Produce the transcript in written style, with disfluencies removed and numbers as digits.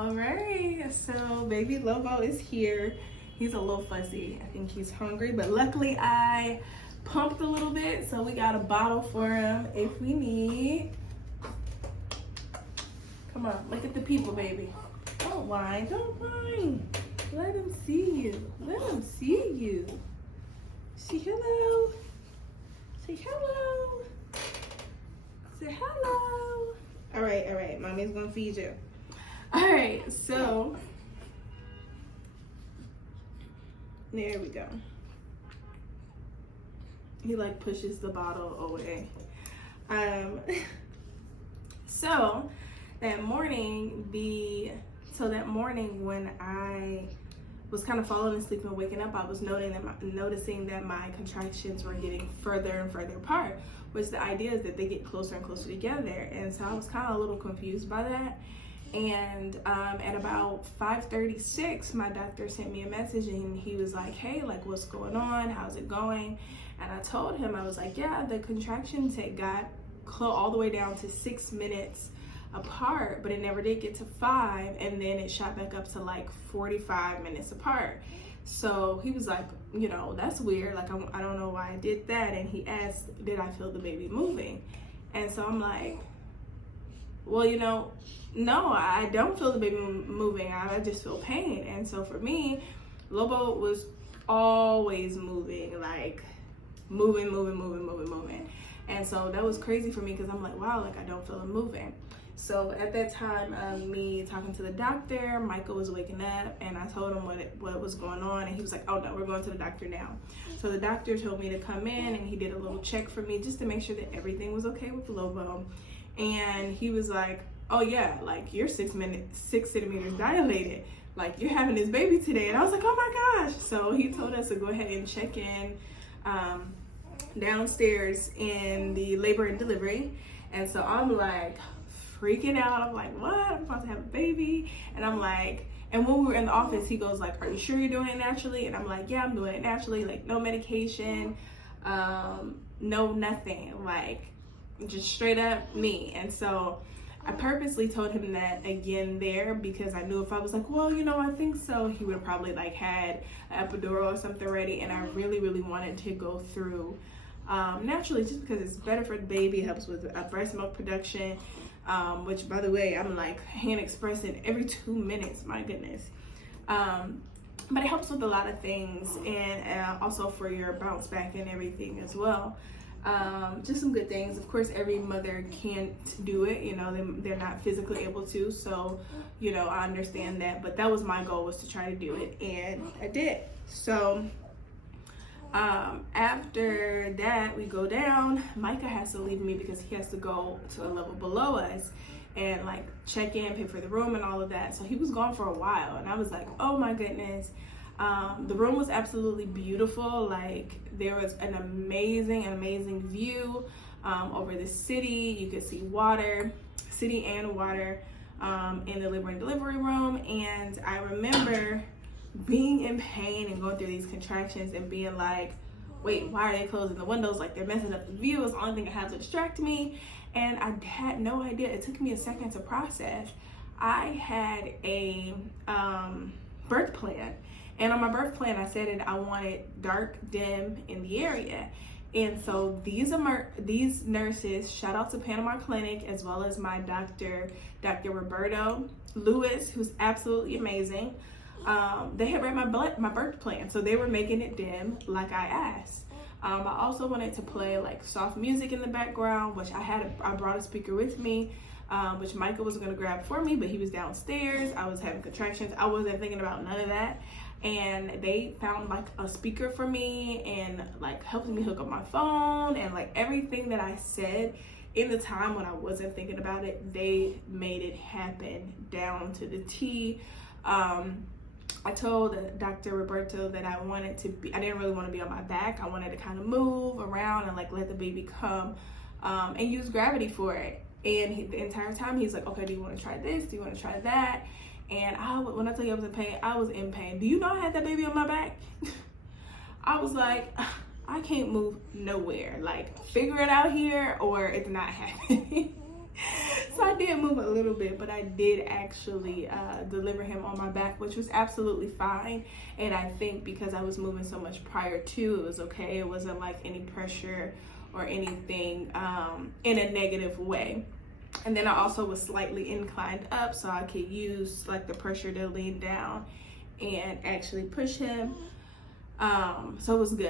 All right, so baby Lobo is here. He's a little fussy. I think he's hungry, but luckily I pumped a little bit, so we got a bottle for him if we need. Come on, look at the people, baby. Don't whine, don't whine. Let him see you. Let him see you. Say hello. Say hello. Say hello. All right. Mommy's gonna feed you. All right, so there we go. He like pushes the bottle away. So that morning when I was kind of falling asleep and waking up, I was noticing that my contractions were getting further and further apart, which the idea is that they get closer and closer together. And so I was kind of a little confused by that. And at about 5:36, my doctor sent me a message and he was like, hey, like, what's going on? How's it going? And I told him, I was like, yeah, the contractions had got all the way down to 6 minutes apart, but it never did get to 5, and then it shot back up to like 45 minutes apart. So he was like, that's weird, like I don't know why I did that. And he asked, did I feel the baby moving? And so I'm like, well, no, I don't feel the baby moving, I just feel pain. And so for me, Lobo was always moving, like moving. And so that was crazy for me because I'm like, wow, like I don't feel him moving. So at that time, me talking to the doctor, Michael was waking up, and I told him what was going on, and he was like, oh no, we're going to the doctor now. So the doctor told me to come in, and he did a little check for me just to make sure that everything was okay with Lobo. And he was like, oh yeah, like you're 6 centimeters dilated, like you're having this baby today. And I was like, oh my gosh. So he told us to go ahead and check in downstairs in the labor and delivery. And so I'm like freaking out. I'm like, what? I'm about to have a baby. And I'm like, and when we were in the office, he goes like, are you sure you're doing it naturally? And I'm like, yeah, I'm doing it naturally, like no medication, no nothing, like just straight up me. And so I purposely told him that again there because I knew if I was like, well, I think so, he would have probably like had an epidural or something ready. And I really wanted to go through naturally, just because it's better for the baby, it helps with breast milk production, which by the way, I'm like hand expressing every 2 minutes, my goodness. But it helps with a lot of things, and also for your bounce back and everything as well. Just some good things. Of course, every mother can't do it, they're not physically able to, so I understand that, but that was my goal, was to try to do it, and I did. So after that, we go down. Micah has to leave me because he has to go to a level below us and like check in, pay for the room and all of that. So he was gone for a while, and I was like, oh my goodness. The room was absolutely beautiful. Like there was an amazing view over the city. You could see city and water in the labor and delivery room. And I remember being in pain and going through these contractions and being like, wait, why are they closing the windows? Like they're messing up the view. It's the only thing I have to distract me. And I had no idea. It took me a second to process. I had a birth plan. And on my birth plan, I said that I wanted dark, dim in the area. And so these nurses, shout out to Panama Clinic, as well as my doctor, Dr. Roberto Lewis, who's absolutely amazing. They had read my birth plan, so they were making it dim like I asked. I also wanted to play like soft music in the background, which I brought a speaker with me, which Michael was gonna grab for me, but he was downstairs. I was having contractions. I wasn't thinking about none of that. And they found like a speaker for me and like helped me hook up my phone, and like everything that I said in the time when I wasn't thinking about it, they made it happen down to the T. I told Dr. Roberto that I didn't really want to be on my back. I wanted to kind of move around and like let the baby come and use gravity for it. And the entire time he's like, okay, do you want to try this? Do you want to try that? And when I tell you I was in pain, I was in pain. Do you know I had that baby on my back? I was like, I can't move nowhere. Like, figure it out here or it's not happening. So I did move a little bit, but I did actually deliver him on my back, which was absolutely fine. And I think because I was moving so much prior to, it was okay. It wasn't like any pressure or anything in a negative way. And then I also was slightly inclined up, so I could use like the pressure to lean down and actually push him. So it was good.